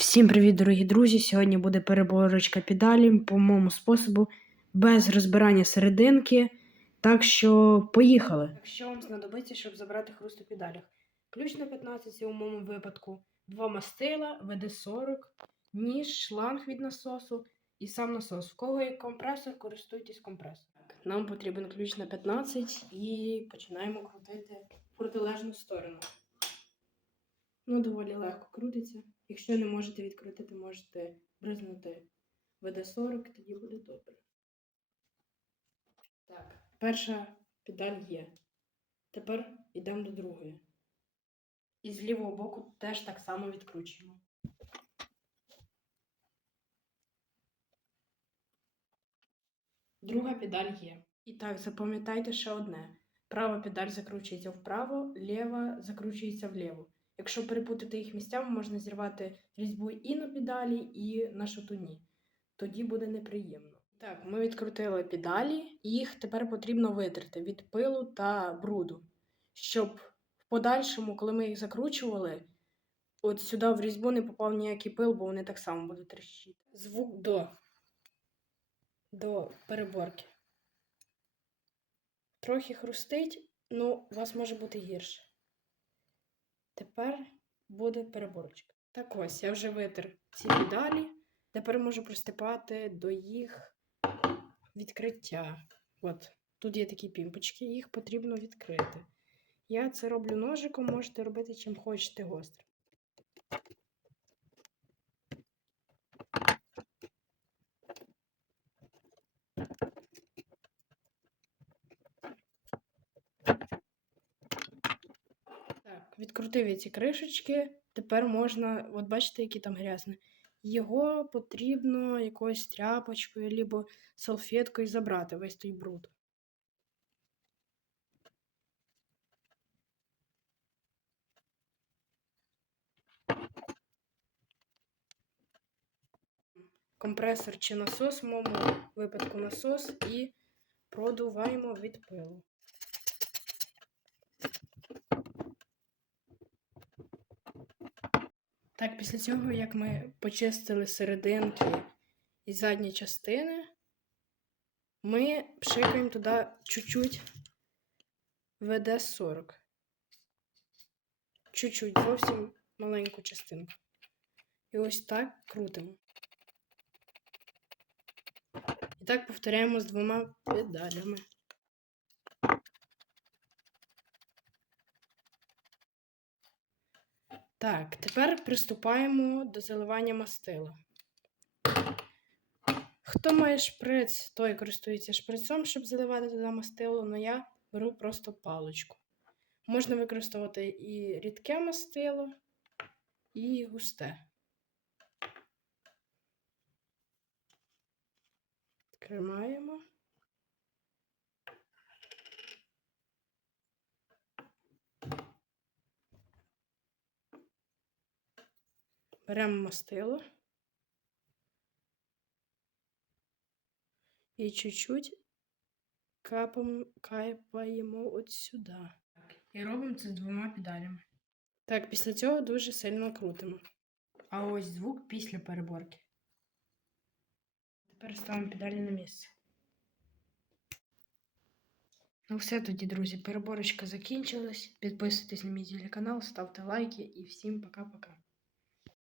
Всім привіт, дорогі друзі! Сьогодні буде переборочка педалі по моєму способу, без розбирання серединки. Так що поїхали! Що вам знадобиться, щоб забрати хруст у педалях? Ключ на 15 у моєму випадку, 2 мастила, ВД-40, ніж, шланг від насосу і сам насос. В кого є компресор, користуйтесь компресором. Нам потрібен ключ на 15 і починаємо крутити в протилежну сторону. Доволі легко крутиться. Якщо не можете відкрутити, можете бризнути ВД-40, тоді буде добре. Так, перша педаль є. Тепер йдемо до другої. І з лівого боку теж так само відкручуємо. Друга педаль є. І так, запам'ятайте ще одне. Права педаль закручується вправо, ліва закручується вліво. Якщо перепутати їх місцями, можна зірвати різьбу і на педалі, і на шатуні. Тоді буде неприємно. Так, ми відкрутили педалі, і їх тепер потрібно витерти від пилу та бруду. Щоб в подальшому, коли ми їх закручували, от сюди в різьбу не попав ніякий пил, бо вони так само будуть тріщити. Звук до переборки. Трохи хрустить, у вас може бути гірше. Тепер буде переборочка. Так ось, я вже витер ці педалі. Тепер можу приступати до їх відкриття. От, тут є такі пімпочки, їх потрібно відкрити. Я це роблю ножиком, можете робити чим хочете гостро. Так, відкрутив я ці кришечки, тепер можна, от бачите, які там грязні. Його потрібно якоюсь тряпочкою або салфеткою забрати, весь той бруд. Компресор чи насос, в моєму випадку насос, і продуваємо від пилу. Так, після цього, як ми почистили серединки і задні частини, ми пшикаємо туди чуть-чуть ВД-40. Чуть-чуть, зовсім маленьку частинку. І ось так крутимо. І так повторяємо з двома педалями. Так, тепер приступаємо до заливання мастила. Хто має шприц, той користується шприцом, щоб заливати туди мастило, але я беру просто паличку. Можна використовувати і рідке мастило, і густе. Тримаємо. Беремо мастило і чуть-чуть капаємо от сюди. І робимо це з двома педалями. Так, після цього дуже сильно крутимо. А ось звук після переборки. Тепер ставимо педалі на місце. Все тоді, друзі, переборочка закінчилась. Підписуйтесь на мій телеканал, ставте лайки і всім пока-пока.